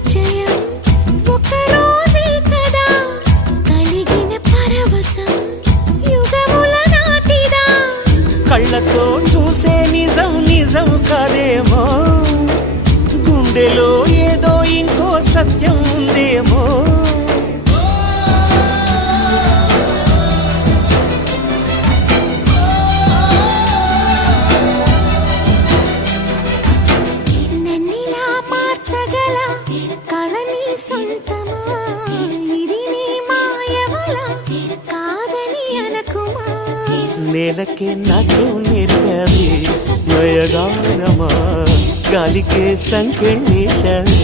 పరిచయం ఒక రోజే కదా కలిగిన పరవశం యుగముల నాటిదా కళ్ళతో చూసే నిజం నిజం కాదేమో గుండెలో ఏదో ఇంకో సత్యం ఉందేమో నన్నిలా మార్చగల కళని సొంతమా ఇది నీ మాయవల కాదని అనకుమా నేలకే నాటు నేర్పది నయగానమా గాలికే సంకెళ్ళేశావే